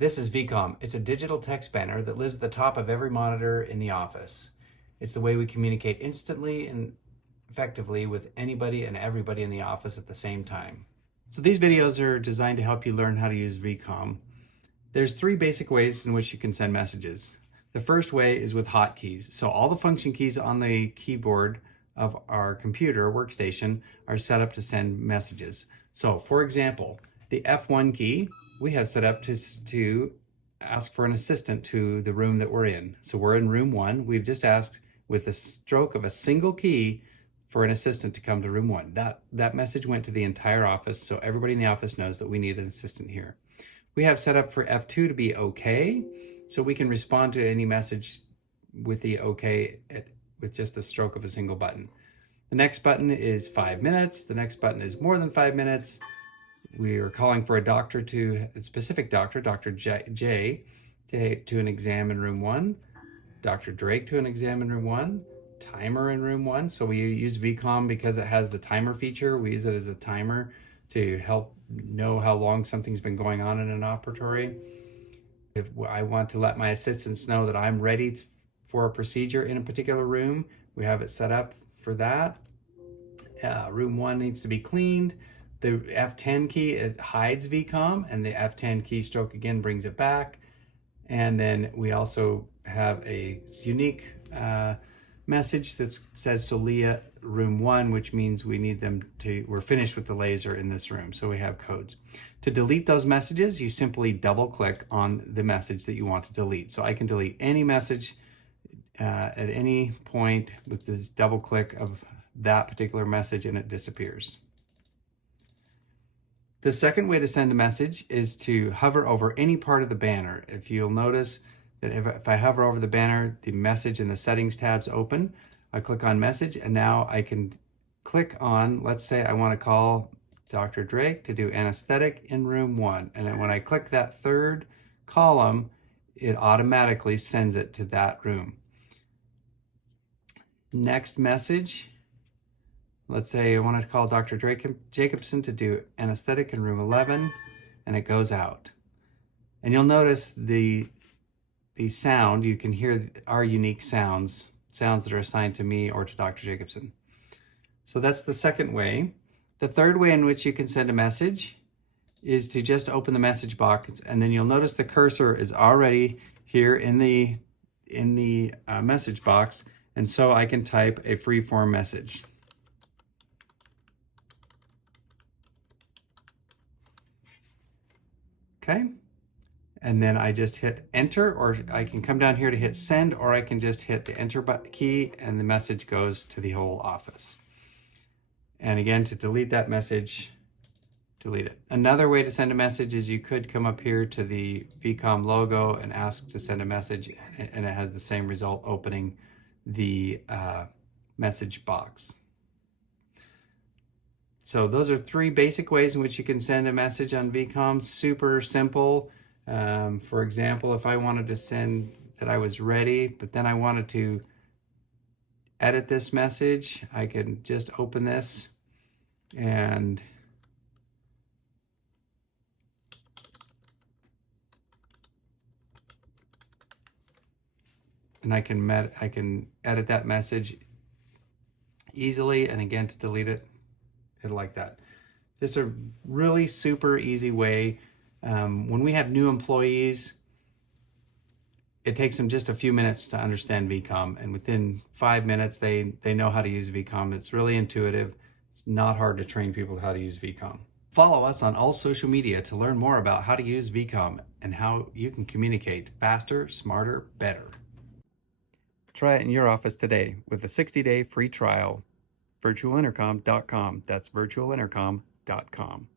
This is VCOM. It's a digital text banner that lives at the top of every monitor in the office. It's the way we communicate instantly and effectively with anybody and everybody in the office at the same time. So these videos are designed to help you learn how to use VCOM. There's three basic ways in which you can send messages. The first way is with hotkeys. So all the function keys on the keyboard of our computer workstation are set up to send messages. So for example, the F1 key we have set up to ask for an assistant to the room that we're in. So we're in room 1. We've just asked with the stroke of a single key for an assistant to come to room 1. That message went to the entire office, so everybody in the office knows that we need an assistant here. We have set up for F2 to be okay, so we can respond to any message with the okay with just the stroke of a single button. The next button is 5 minutes. The next button is more than 5 minutes. We are calling for a specific doctor, Dr. J, to an exam in room 1, Dr. Drake to an exam in room 1, timer in room 1. So we use VCOM because it has the timer feature. We use it as a timer to help know how long something's been going on in an operatory. If I want to let my assistants know that I'm ready for a procedure in a particular room, we have it set up for that. Room 1 needs to be cleaned. The F10 key hides VCOM, and the F10 keystroke again brings it back. And then we also have a unique message that says Solia room 1, which means we're finished with the laser in this room. So we have codes. To delete those messages, you simply double click on the message that you want to delete. So I can delete any message at any point with this double click of that particular message, and it disappears. The second way to send a message is to hover over any part of the banner. If you'll notice that if I hover over the banner, the message and the settings tabs open. I click on message, and now I can click on, let's say I want to call Dr. Drake to do anesthetic in room 1. And then when I click that third column, it automatically sends it to that room. Next message. Let's say I want to call Dr. Jacobson to do anesthetic in room 11, and it goes out. And you'll notice the sound, you can hear our unique sounds that are assigned to me or to Dr. Jacobson. So that's the second way. The third way in which you can send a message is to just open the message box, and then you'll notice the cursor is already here in the message box, and so I can type a free-form message. Okay, and then I just hit enter, or I can come down here to hit send, or I can just hit the enter key and the message goes to the whole office. And again, to delete that message, delete it. Another way to send a message is you could come up here to the VCOM logo and ask to send a message, and it has the same result opening the message box. So those are three basic ways in which you can send a message on VCOM. Super simple. For example, if I wanted to send that I was ready, but then I wanted to edit this message, I can just open this and I can edit that message easily, and again, to delete it, hit it like that. Just a really super easy way. When we have new employees, it takes them just a few minutes to understand VCOM, and within 5 minutes they know how to use VCOM. It's really intuitive. It's not hard to train people how to use VCOM. Follow us on all social media to learn more about how to use VCOM and how you can communicate faster, smarter, better. Try it in your office today with a 60-day free trial. virtualintercom.com. That's virtualintercom.com.